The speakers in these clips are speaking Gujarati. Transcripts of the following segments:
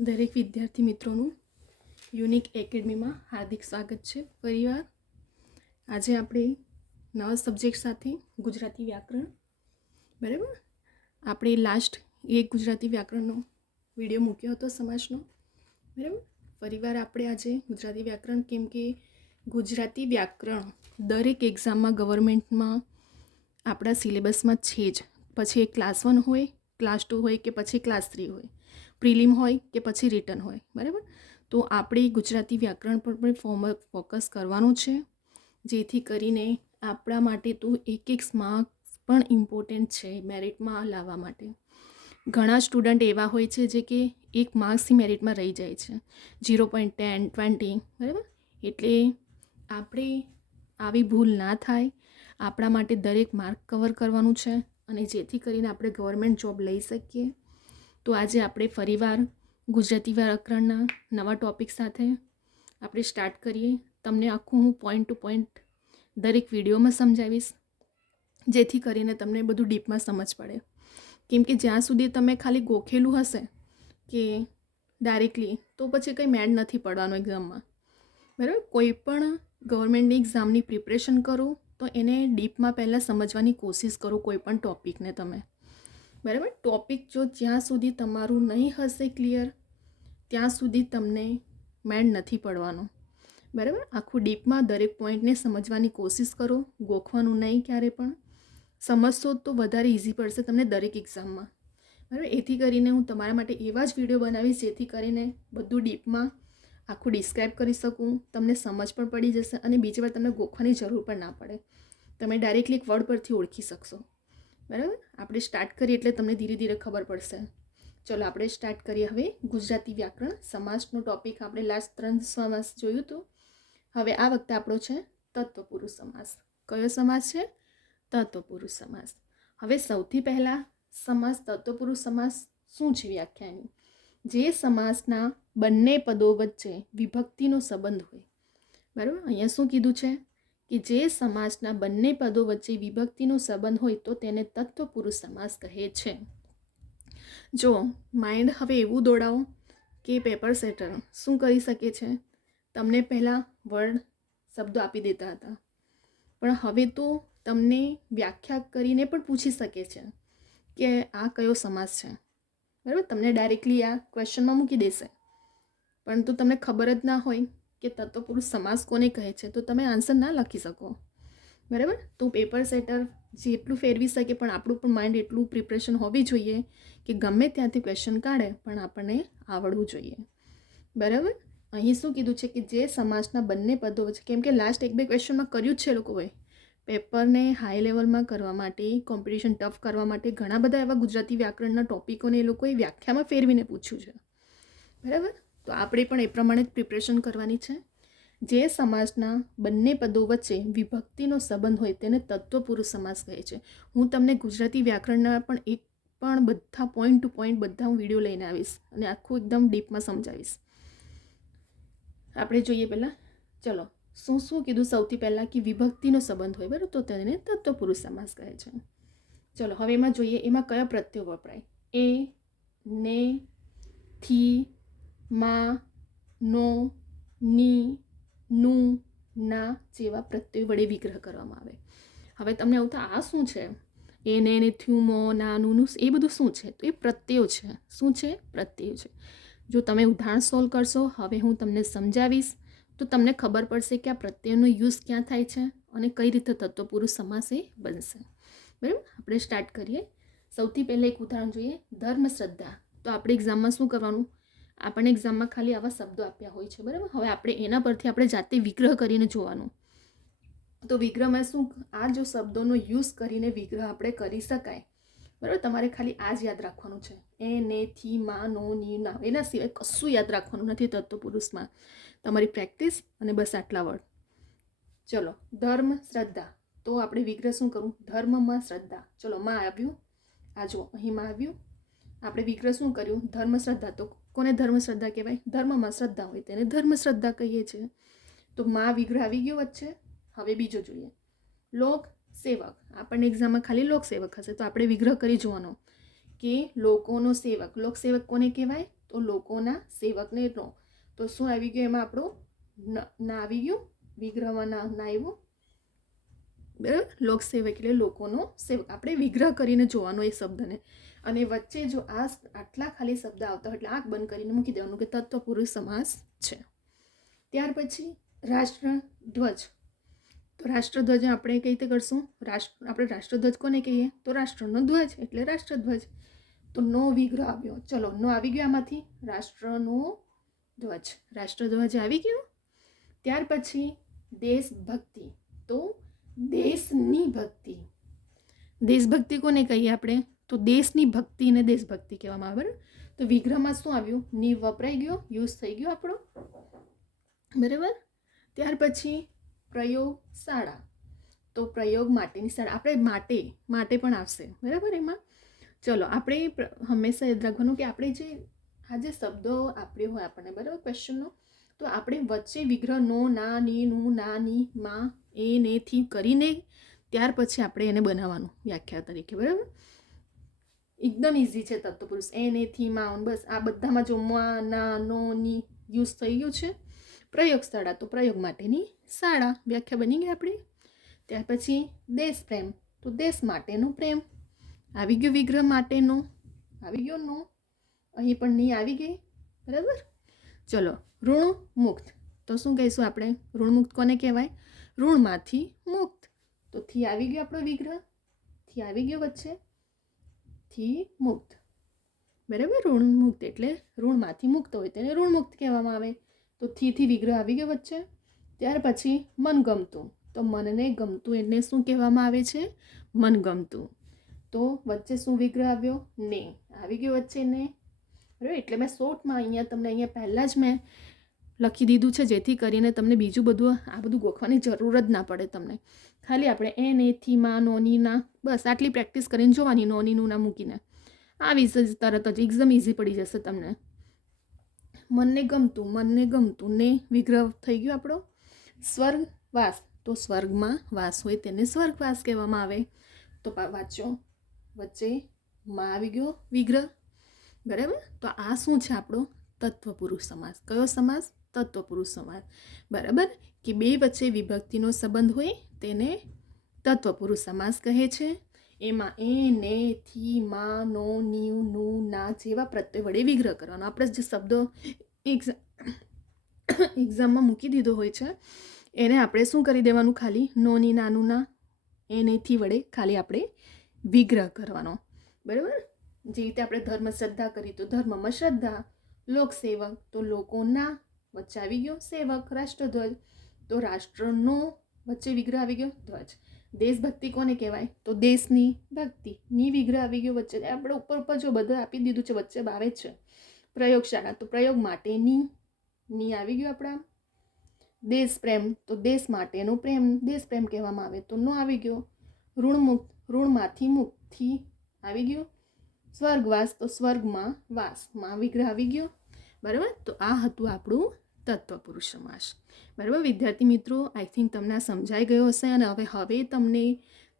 દરેક વિદ્યાર્થી મિત્રોનું યુનિક એકેડમીમાં હાર્દિક સ્વાગત છે. ફરીવાર આજે આપણે નવા સબ્જેક્ટ સાથે ગુજરાતી વ્યાકરણ, બરાબર. આપણે લાસ્ટ એક ગુજરાતી વ્યાકરણનો વિડીયો મૂક્યો હતો સમાજનો, બરાબર. ફરીવાર આપણે આજે ગુજરાતી વ્યાકરણ, કેમ કે ગુજરાતી વ્યાકરણ દરેક એક્ઝામમાં ગવર્મેન્ટમાં આપણા સિલેબસમાં છે જ. પછી એ ક્લાસ 1 હોય, ક્લાસ 2 હોય કે પછી ક્લાસ 3 હોય, પ્રિલિમ હોય કે પછી રિટર્ન હોય, બરાબર. તો આપણે ગુજરાતી વ્યાકરણ પર પણ ફોકસ કરવાનું છે, જેથી કરીને આપણા માટે તો એક માર્ક્સ પણ ઇમ્પોર્ટન્ટ છે મેરિટમાં લાવવા માટે. ઘણા સ્ટુડન્ટ એવા હોય છે જે કે 1 માર્ક્સથી મેરિટમાં રહી જાય છે, 0.10, 20, બરાબર. એટલે આપણે આવી ભૂલ ના થાય, આપણા માટે દરેક માર્ક કવર કરવાનું છે, અને જેથી કરીને આપણે ગવર્મેન્ટ જોબ લઈ શકીએ. તો આજે આપણે ફરીવાર ગુજરાતી વ્યાકરણના નવા ટૉપિક સાથે આપણે સ્ટાર્ટ કરીએ. તમને આખું હું પોઈન્ટ ટુ પોઈન્ટ દરેક વિડીયોમાં સમજાવીશ, જેથી કરીને તમને બધું ડીપમાં સમજ પડે. કેમ કે જ્યાં સુધી તમે ખાલી ગોખેલું હશે કે ડાયરેક્ટલી, તો પછી કંઈ મેળ નથી પડવાનું એક્ઝામમાં, બરાબર. કોઈ પણ ગવર્મેન્ટની એક્ઝામની પ્રિપરેશન કરો તો એને ડીપમાં પહેલાં સમજવાની કોશિશ કરો, કોઈ પણ ટૉપિકને તમે, બરાબર. ટૉપિક જો જ્યાં સુધી તમારું નહીં હશે ક્લિયર, ત્યાં સુધી તમને મેળ નથી પડવાનો, બરાબર. આખું ડીપમાં દરેક પોઈન્ટને સમજવાની કોશિશ કરો, ગોખવાનું નહીં. ક્યારે પણ સમજશો તો વધારે ઇઝી પડશે તમને દરેક એક્ઝામમાં, બરાબર. એથી કરીને હું તમારા માટે એવા જ વિડીયો બનાવીશ જેથી કરીને બધું ડીપમાં આખું ડિસ્ક્રાઈબ કરી શકું, તમને સમજ પણ પડી જશે, અને બીજી વાર તમને ગોખવાની જરૂર પણ ના પડે. તમે ડાયરેક્ટલી એક વર્ડ પરથી ઓળખી શકશો, બરાબર. આપણે સ્ટાર્ટ કરીએ એટલે તમને ધીરે ધીરે ખબર પડશે. ચલો આપણે સ્ટાર્ટ કરીએ. હવે ગુજરાતી વ્યાકરણ સમાસનો ટોપિક આપણે લાસ્ટ 3 સમાસ જોયું હતું. હવે આ વખતે આપણો છે તત્વપુરુષ સમાસ. કયો સમાસ છે? તત્વપુરુષ સમાસ. હવે સૌથી પહેલાં સમાસ તત્વપુરુષ સમાસ શું છે વ્યાખ્યાની? જે સમાસના બંને પદો વચ્ચે વિભક્તિનો સંબંધ હોય, બરાબર. અહીંયા શું કીધું છે કે જે સમાસના બંને પદો વચ્ચે વિભક્તિનો સંબંધ હોય તો તેને તત્વપુરુષ સમાસ કહે છે. જો માઇન્ડ હવે એવું દોડાવો કે પેપર સેટર શું કરી શકે છે, તમને પહેલાં વર્ડ શબ્દો આપી દેતા હતા, પણ હવે તો તમને વ્યાખ્યા કરીને પણ પૂછી શકે છે કે આ કયો સમાસ છે, બરાબર. તમને ડાયરેક્ટલી આ ક્વેશ્ચનમાં મૂકી દેશે, પરંતુ તમને ખબર જ ના હોય કે તત્વપુરુષ સમાસ કોને કહે છે, તો તમે આન્સર ના લખી શકો, બરાબર. તો પેપર સેટર જેટલું ફેરવી શકે, પણ આપણું પણ માઇન્ડ એટલું પ્રિપરેશન હોવી જોઈએ કે ગમે ત્યાંથી ક્વેશ્ચન કાઢે પણ આપણને આવડવું જોઈએ, બરાબર. અહીં શું કીધું છે કે જે સમાસના બંને પદો વચ્ચે, કેમ કે લાસ્ટ 1-2 ક્વેશ્ચનમાં કર્યું જ છે લોકોએ, પેપરને હાઈ લેવલમાં કરવા માટે, કોમ્પિટિશન ટફ કરવા માટે ઘણા બધા એવા ગુજરાતી વ્યાકરણના ટોપિકોને એ લોકોએ વ્યાખ્યામાં ફેરવીને પૂછ્યું છે, બરાબર. તો આપણે પણ એ પ્રમાણે જ પ્રિપરેશન કરવાની છે. જે સમાસના બંને પદો વચ્ચે વિભક્તિનો સંબંધ હોય તેને તત્વપુરુષ સમાસ કહે છે. હું તમને ગુજરાતી વ્યાકરણના પણ બધા પોઈન્ટ ટુ પોઈન્ટ બધા હું વિડીયો લઈને આવીશ અને આખું એકદમ ડીપમાં સમજાવીશ. આપણે જોઈએ પહેલાં, ચલો શું શું કીધું સૌથી પહેલાં કે વિભક્તિનો સંબંધ હોય, બરાબર, તો તેને તત્વપુરુષ સમાસ કહે છે. ચલો હવે એમાં જોઈએ એમાં કયા પ્રત્યયો વપરાય. એ, ને, થી, માં, નો, ની, નું, ના જેવા પ્રત્યયો વડે વિગ્રહ કરવામાં આવે. હવે તમને આવું થાય આ શું છે, એ, ને, થયું, મો, ના, નું, એ બધું શું છે? તો એ પ્રત્યયો છે. શું છે? પ્રત્યયો છે. જો તમે ઉદાહરણ સોલ્વ કરશો, હવે હું તમને સમજાવીશ તો તમને ખબર પડશે કે આ પ્રત્યયનો યુઝ ક્યાં થાય છે અને કઈ રીતે તત્વપુરુષ સમાસ એ બનશે, બરાબર. આપણે સ્ટાર્ટ કરીએ. સૌથી પહેલાં એક ઉદાહરણ જોઈએ, ધર્મ શ્રદ્ધા. તો આપણે એક્ઝામમાં શું કરવાનું, આપણને એક્ઝામમાં ખાલી આવા શબ્દો આપ્યા હોય છે, બરાબર. હવે આપણે એના પરથી આપણે જાતે વિગ્રહ કરીને જોવાનું. તો વિગ્રહમાં શું, આ જો શબ્દોનો યુઝ કરીને વિગ્રહ આપણે કરી શકાય, બરાબર. તમારે ખાલી આ જ યાદ રાખવાનું છે, એ, ને, થી, માં, નો, ની, ના, એના સિવાય કશું યાદ રાખવાનું નથી તત્વપુરુષમાં. તમારી પ્રેક્ટિસ અને બસ આટલા વર્ડ. ચલો ધર્મ શ્રદ્ધા. તો આપણે વિગ્રહ શું કરવું, ધર્મમાં શ્રદ્ધા. ચલો માં આવ્યું, આ જો અહીં માં આવ્યું. આપણે વિગ્રહ શું કર્યું, ધર્મ શ્રદ્ધા. તો કોને ધર્મ શ્રદ્ધા કહેવાય? ધર્મમાં શ્રદ્ધા હોય તેને ધર્મ શ્રદ્ધા કહીએ છીએ. તો માં વિગ્રહ આવી ગયો વચ્ચે. હવે બીજો જોઈએ, લોક સેવક. આપણને એક્ઝામમાં ખાલી લોક સેવક હશે, તો આપણે વિગ્રહ કરી જોવાનો કે લોકોનો સેવક. લોક સેવક કોને કહેવાય? તો લોકોના સેવકને નો. તો શું આવી ગયું એમાં આપણું ના આવી ગયું, વિગ્રહમાં ના આવ્યું, બરાબર. લોકસેવક એટલે લોકોનો સેવક. આપણે વિગ્રહ કરીને જોવાનો એ શબ્દને, અને વચ્ચે જો આટલા ખાલી શબ્દ આવતા હોય એટલે આંખ બંધ કરીને મૂકી દેવાનું કે તત્વપુરુષ સમાસ છે. ત્યાર પછી રાષ્ટ્રધ્વજ. તો રાષ્ટ્રધ્વજ આપણે કઈ રીતે કરશું? આપણે રાષ્ટ્રધ્વજ કોને કહીએ? તો રાષ્ટ્રનો ધ્વજ એટલે રાષ્ટ્રધ્વજ. તો નો વિગ્રહ આવ્યો. ચલો, નો આવી ગયો આમાંથી, રાષ્ટ્રનો ધ્વજ, રાષ્ટ્રધ્વજ આવી ગયો. ત્યાર પછી દેશભક્તિ. તો દેશની ભક્તિ. દેશભક્તિ કોને કહીએ આપણે? તો દેશની ભક્તિને દેશભક્તિ કહેવામાં આવે. તો વિગ્રહમાં શું આવ્યું? ની વપરાઈ ગયો, યુઝ થઈ ગયો આપણો, બરાબર. ત્યાર પછી પ્રયોગશાળા. તો પ્રયોગ માટેની શાળા. આપણે માટે પણ આવશે, બરાબર. એમાં ચલો, આપણે હંમેશા યાદ રાખવાનું કે આપણે જે આ જે શબ્દો આપ્યો હોય આપણને, બરાબર, ક્વેશ્ચનનો, તો આપણે વચ્ચે વિગ્રહ નો, ના, ની, નું, ના, ની, માં, એ, ને થી કરીને ત્યાર પછી આપણે એને બનાવવાનું વ્યાખ્યા તરીકે, બરાબર. એકદમ ઇઝી છે તત્વપુરુષ. એ, ને થી, માં, બસ આ બધામાં જો માં, ના, નો, ની યુઝ થઈ ગયું છે. પ્રયોગશાળા. તો પ્રયોગ માટેની શાળા, વ્યાખ્યા બની ગઈ આપણી. ત્યાર પછી દેશ પ્રેમ. તો દેશ માટેનો પ્રેમ આવી ગયો. વિગ્રહ માટેનો આવી ગયો નો, અહીં પણ ની આવી ગઈ, બરાબર. ચલો, ઋણ મુક્ત. તો શું કહીશું આપણે? ઋણ મુક્ત કોને કહેવાય? ઋણમાંથી મુક્ત. તો થી આવી ગયો આપણો વિગ્રહ, થી આવી ગયો વચ્ચે, થી મુક્ત, બરાબર. ઋણ મુક્ત એટલે ઋણમાંથી મુક્ત હોય તેને ઋણ મુક્ત કહેવામાં આવે. તો થી વિગ્રહ આવી ગયો વચ્ચે. ત્યાર પછી મનગમતું. તો મનને ગમતું એટલે શું કહેવામાં આવે છે? મનગમતું. તો વચ્ચે શું વિગ્રહ આવ્યો? ને આવી ગયો વચ્ચે, ને, બરાબર. એટલે મેં શોર્ટમાં અહીંયા પહેલાં જ મેં લખી દીધું છે, જેથી કરીને તમને બીજું બધું આ બધું ગોખવાની જરૂર જ ના પડે તમને. ખાલી આપણે એ, ને થી, માં, નો, ની, ના, બસ આટલી પ્રેક્ટિસ કરીને જોવાની, નો, ની, નું, ના મૂકીને. આ વિશે તરત જ એકદમ ઇઝી પડી જશે તમને. મનને ગમતું, ને વિગ્રહ થઈ ગયો આપણો. સ્વર્ગવાસ. તો સ્વર્ગમાં વાસ હોય તેને સ્વર્ગવાસ કહેવામાં આવે. તો વાંચો, વચ્ચે માં આવી ગયો વિગ્રહ, બરાબર. તો આ શું છે આપણો? તત્વપુરુષ સમાસ. કયો સમાસ? તત્વપુરુષ સમાસ, બરાબર. કે બે વચ્ચે વિભક્તિનો સંબંધ હોય તેને તત્વપુરુષ સમાસ કહે છે. એમાં એ, ને, થી, માં, નો, ની, નું, ના જેવા પ્રત્યય વડે વિગ્રહ કરવાનો. આપણે જે શબ્દો એક્ઝામમાં મૂકી દીધો હોય છે એને આપણે શું કરી દેવાનું? ખાલી નો, ની, નાનું, ના, એને થી વડે ખાલી આપણે વિગ્રહ કરવાનો, બરાબર. જે રીતે આપણે ધર્મ શ્રદ્ધા કરી તો ધર્મમાં શ્રદ્ધા. લોકસેવક. તો લોકોના, વચ્ચે આવી ગયો સેવક, રાષ્ટ્રધ્વજ. તો રાષ્ટ્રનો વચ્ચે વિગ્રહ આવી ગયો ધ્વજ. દેશભક્તિ કોને કહેવાય? તો દેશની ભક્તિ. ની વિગ્રહ આવી ગયો વચ્ચે. આપણે ઉપર જો બધું આપી દીધું છે, વચ્ચે આવે છે. પ્રયોગશાળા. તો પ્રયોગ માટેની, ની આવી ગયું આપણા. દેશ પ્રેમ. તો દેશ માટેનો પ્રેમ, દેશ પ્રેમ કહેવામાં આવે. તો નો આવી ગયો. ઋણમુક્ત. ઋણમાંથી મુક્તથી આવી ગયો. સ્વર્ગવાસ. તો સ્વર્ગમાં વાસ, માં વિગ્રહ આવી ગયો, બરાબર. તો આ હતું આપણું તત્વપુરુષ સમાસ, બરાબર. વિદ્યાર્થી મિત્રો, આઈ થિંક તમને આ સમજાઈ ગયો હશે. અને હવે તમને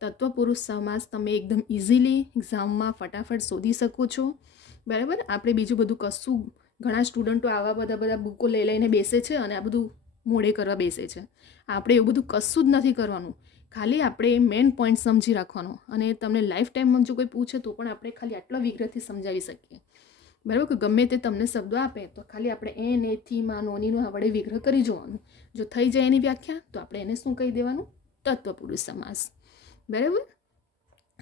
તત્વપુરુષ સમાસ તમે એકદમ ઇઝીલી એક્ઝામમાં ફટાફટ શોધી શકો છો, બરાબર. આપણે બીજું બધું કશું, ઘણા સ્ટુડન્ટો આવા બધા બુકો લઈને બેસે છે અને આ બધું મોડે કરવા બેસે છે. આપણે એવું બધું કશું જ નથી કરવાનું. ખાલી આપણે મેઇન પોઈન્ટ સમજી રાખવાનો. અને તમને લાઈફ ટાઈમમાં જો કોઈ પૂછે તો પણ આપણે ખાલી આટલા વિગ્રહથી સમજાવી શકીએ, બરાબર. કે ગમે તે તમને શબ્દો આપે તો ખાલી આપણે એ, ને, થી, માં, નો, ની, નું આ વડે વિગ્રહ કરી જોવાનું. જો થઈ જાય એની વ્યાખ્યા તો આપણે એને શું કહી દેવાનું? તત્વપુરુષ સમાસ, બરાબર.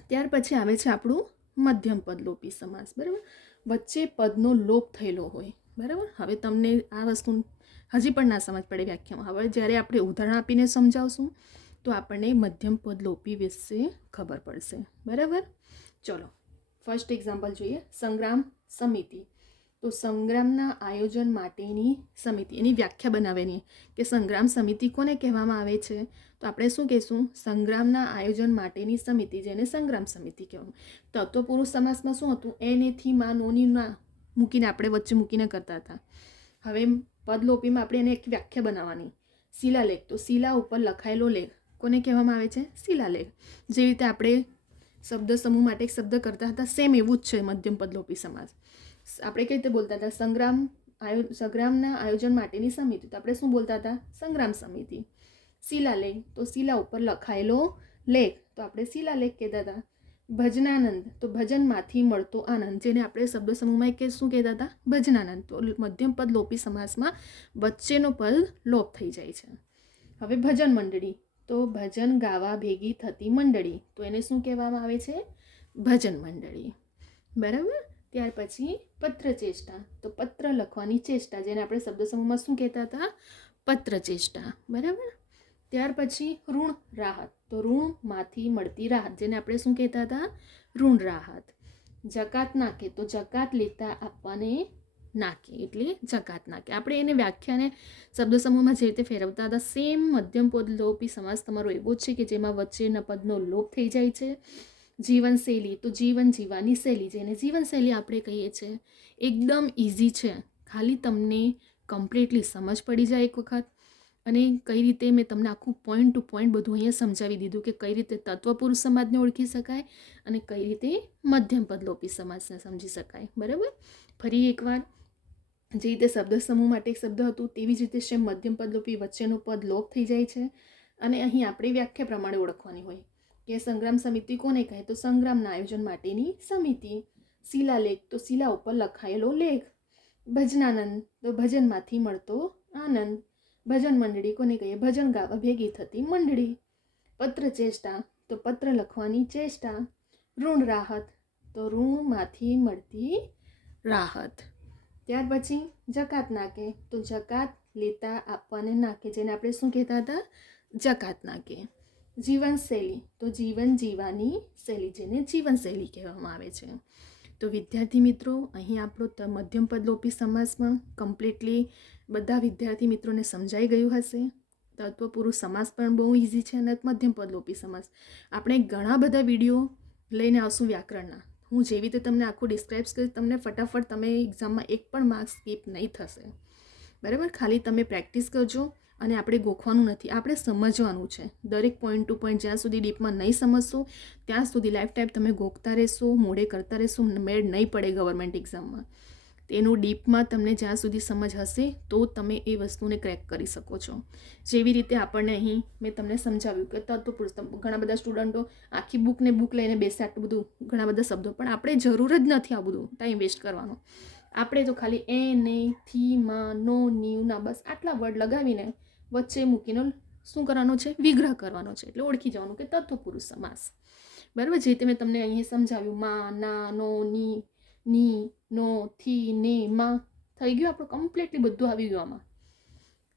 ત્યાર પછી આવે છે આપણું મધ્યમ પદ લોપી સમાસ, બરાબર. વચ્ચે પદનો લોપ થયેલો હોય, બરાબર. હવે તમને આ વસ્તુ હજી પણ ના સમજ પડે વ્યાખ્યામાં. હવે જ્યારે આપણે ઉદાહરણ આપીને સમજાવશું તો આપણને મધ્યમ પદ લોપી વિશે ખબર પડશે, બરાબર. ચલો, ફર્સ્ટ એક્ઝામ્પલ જોઈએ. સંગ્રામ સમિતિ. તો સંગ્રામના આયોજન માટેની સમિતિ, એની વ્યાખ્યા બનાવેની કે સંગ્રામ સમિતિ કોને કહેવામાં આવે છે? તો આપણે શું કહીશું? સંગ્રામના આયોજન માટેની સમિતિ, જેને સંગ્રામ સમિતિ કહેવામાં. તત્વપુરુષ સમાસમાં શું હતું? એને થી, માં, નો, ની, ના મૂકીને આપણે વચ્ચે મૂકીને કરતા હતા. હવે પદલોપીમાં આપણે એને એક વ્યાખ્યા બનાવવાની. શિલાલેખ. તો શિલા ઉપર લખાયેલો લેખ કોને કહેવામાં આવે છે? શિલાલેખ. જે રીતે આપણે શબ્દ સમૂહ માટે એક શબ્દ કરતા હતા, સેમ એવું જ છે મધ્યમ પદલોપી સમાસ. આપણે કઈ રીતે બોલતા હતા? સંગ્રામના આયોજન માટેની સમિતિ, તો આપણે શું બોલતા હતા? સંગ્રામ સમિતિ. શિલાલેખ, તો શિલા ઉપર લખાયેલો લેખ, તો આપણે શિલાલેખ કહેતા હતા. ભજનાનંદ, તો ભજનમાંથી મળતો આનંદ, જેને આપણે શબ્દ સમૂહમાં કે શું કહેતા હતા? ભજનાનંદ. તો મધ્યમ પદ લોપી સમાસમાં વચ્ચેનો પદ લોપ થઈ જાય છે. હવે ભજન મંડળી, તો ભજન ગાવા ભેગી થતી મંડળી, તો એને શું કહેવામાં આવે છે? ભજન મંડળી. બરાબર. ત્યાર પછી પત્ર ચેષ્ટા, તો પત્ર લખવાની ચેષ્ટા, જેને આપણે શબ્દ સમૂહમાં શું કહેતા હતા? પત્ર ચેષ્ટા. બરાબર. ત્યાર પછી ઋણ રાહત, તો ઋણમાંથી મળતી રાહત, જેને આપણે શું કહેતા હતા? ઋણ રાહત. જકાત નાકે, તો જકાત લેતા આપવાને નાકે એટલે જકાત નાકે. આપણે એને વ્યાખ્યાને શબ્દ સમૂહમાં જે રીતે ફેરવતા હતા સેમ મધ્યમ પદ લોપી સમાસ તમારો એવો જ છે કે જેમાં વચ્ચેના પદનો લોપ થઈ જાય છે. જીવનશૈલી, તો જીવન જીવવાની શૈલી, જેને જીવનશૈલી આપણે કહીએ છીએ. એકદમ ઇઝી છે, ખાલી તમને કમ્પ્લીટલી સમજ પડી જાય એક વખત. અને કઈ રીતે મેં તમને આખું પોઈન્ટ ટુ પોઈન્ટ બધું અહીંયા સમજાવી દીધું કે કઈ રીતે તત્વપુરુષ સમાજને ઓળખી શકાય અને કઈ રીતે મધ્યમ પદ લોપી સમાસને સમજી શકાય. બરાબર. ફરી એકવાર, જે રીતે શબ્દ સમૂહ માટે એક શબ્દ હતું તેવી જ રીતે સેમ મધ્યમ પદ લોપી વચ્ચેનું પદ લોપ થઈ જાય છે. અને અહીં આપણે વ્યાખ્યા પ્રમાણે ઓળખવાની હોય કે સંગ્રામ સમિતિ કોને કહે? તો સંગ્રામના આયોજન માટેની સમિતિ. શિલાલેખ, તો શિલા ઉપર લખાયેલો લેખ. ભજનાનંદ, તો ભજનમાંથી મળતો આનંદ. ભજન મંડળી કોને કહીએ? ભજન ગાવા ભેગી થતી મંડળી. પત્ર ચેષ્ટા, તો પત્ર લખવાની ચેષ્ટા. ઋણ રાહત, તો ઋણમાંથી મળતી રાહત. ત્યાર પછી જકાત નાકે, તો જકાત લેતા આપવાને નાકે, જેને આપણે શું કહેતા હતા? જકાત નાકે. જીવનશૈલી, તો જીવન જીવવાની શૈલી, જેને જીવનશૈલી કહેવામાં આવે છે. તો વિદ્યાર્થી મિત્રો, અહીં આપણો મધ્યમ પદ લોપી સમાસ પણ કમ્પ્લીટલી બધા વિદ્યાર્થી મિત્રોને સમજાઈ ગયું હશે. તત્વપુરુષ સમાસ પણ બહુ ઇઝી છે અને મધ્યમ પદ લોપી સમાસ આપણે ઘણા બધા વિડીયો લઈને આવશું વ્યાકરણના. હું જેવી રીતે તમને આખું ડિસ્ક્રાઇબ્સ કરીશ, તમને ફટાફટ તમે એક્ઝામમાં એક પણ માર્ક્સ સ્કીપ નહીં થશે. બરાબર. ખાલી તમે પ્રેક્ટિસ કરજો અને આપણે ગોખવાનું નથી, આપણે સમજવાનું છે. દરેક પોઈન્ટ ટુ પોઈન્ટ જ્યાં સુધી ડીપમાં નહીં સમજશો ત્યાં સુધી લાઈફ ટાઈમ તમે ગોખતા રહેશો, મોડે કરતા રહેશો, મેળ નહીં પડે ગવર્મેન્ટ એક્ઝામમાં. તેનું ડીપમાં તમને જ્યાં સુધી સમજ હશે તો તમે એ વસ્તુને ક્રેક કરી શકો છો. જેવી રીતે આપણને અહીં મેં તમને સમજાવ્યું કે તત્વપુરુષ, ઘણા બધા સ્ટુડન્ટો આખી બુક લઈને બેસે આટલું બધું ઘણા બધા શબ્દો, પણ આપણે જરૂર જ નથી આ બધું ટાઈમ વેસ્ટ કરવાનો. આપણે તો ખાલી એ, ને, થી, માં, નો, ની, ના, બસ આટલા વર્ડ લગાવીને વચ્ચે મૂકીને શું કરવાનો છે? વિગ્રહ કરવાનો છે. એટલે ઓળખી જવાનું કે તત્વપુરુષ સમાસ. બરાબર. જે રીતે મેં તમને અહીં સમજાવ્યું, માં, ના, નો, ની, નો, થી, ને, માં થઈ ગયું આપણું કમ્પ્લીટલી બધું આવી ગયું આમાં.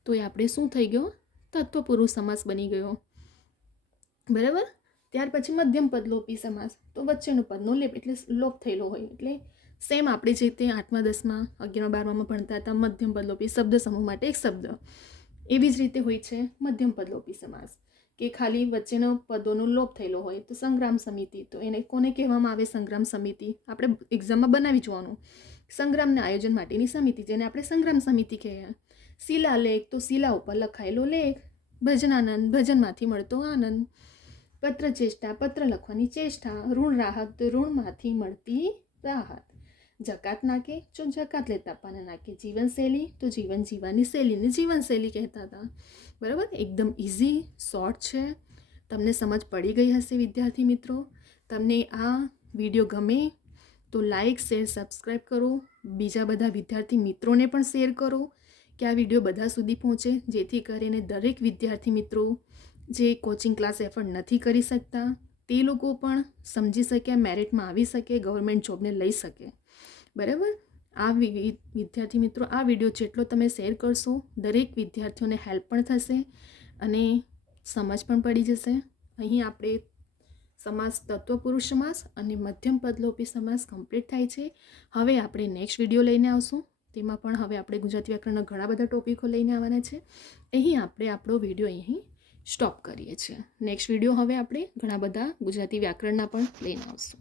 તો એ આપણે શું થઈ ગયો? તત્વપુરુષ સમાસ બની ગયો. બરાબર. ત્યાર પછી મધ્યમ પદ લોપી સમાસ, તો વચ્ચેનો પદનો લેપ એટલે લોપ થયેલો હોય. એટલે સેમ આપણે જે તે 8મા 10મા 11મા 12મામાં ભણતા હતા મધ્યમ પદ લોપી શબ્દ સમૂહ માટે એક શબ્દ, એવી જ રીતે હોય છે મધ્યમ પદ લોપી સમાસ કે ખાલી વચ્ચેનો પદોનો લોપ થયેલો હોય. તો સંગ્રામ સમિતિ, તો એને કોને કહેવામાં આવે? સંગ્રામ સમિતિ. આપણે એક્ઝામમાં બનાવી જોવાનું. સંગ્રામના આયોજન માટેની સમિતિ, જેને આપણે સંગ્રામ સમિતિ કહીએ. શિલાલેખ, તો શિલા ઉપર લખાયેલો લેખ. ભજનાનંદ, ભજનમાંથી મળતો આનંદ. પત્ર ચેષ્ટા, પત્ર લખવાની ચેષ્ટા. ઋણ રાહત, તો ઋણમાંથી મળતી રાહત. જકાત નાકે, જો જકાત લેતા આપવાને નાકે. જીવનશૈલી, તો જીવન જીવવાની શૈલીને જીવનશૈલી કહેતા હતા. બરાબર. એકદમ ઇઝી, શોર્ટ છે. તમને સમજ પડી ગઈ હશે વિદ્યાર્થી મિત્રો. તમને આ વિડીયો ગમે તો લાઈક, શેર, સબસ્ક્રાઈબ કરો. બીજા બધા વિદ્યાર્થી મિત્રોને પણ શેર કરો કે આ વિડીયો બધા સુધી પહોંચે, જેથી કરીને દરેક વિદ્યાર્થી મિત્રો જે કોચિંગ ક્લાસ એફર્ટ નથી કરી શકતા તે લોકો પણ સમજી શકે, મેરિટમાં આવી શકે, ગવર્મેન્ટ જોબને લઈ શકે. બરાબર. આ વિદ્યાર્થી મિત્રો, આ વિડીયો જેટલો તમે શેર કરશો દરેક વિદ્યાર્થીઓને હેલ્પ પણ થશે અને સમજ પણ પડી જશે. અહીં આપણે સમાસ તત્વપુરુષ સમાસ અને મધ્યમ પદલોપી સમાસ કમ્પ્લીટ થાય છે. હવે આપણે નેક્સ્ટ વિડીયો લઈને આવશું. તેમાં પણ હવે આપણે ગુજરાતી વ્યાકરણના ઘણા બધા ટોપિકો લઈને આવવાના છે. અહીં આપણે આપણો વિડીયો અહીં સ્ટોપ કરીએ છીએ. નેક્સ્ટ વિડીયો હવે આપણે ઘણા બધા ગુજરાતી વ્યાકરણના પણ લઈને આવશું.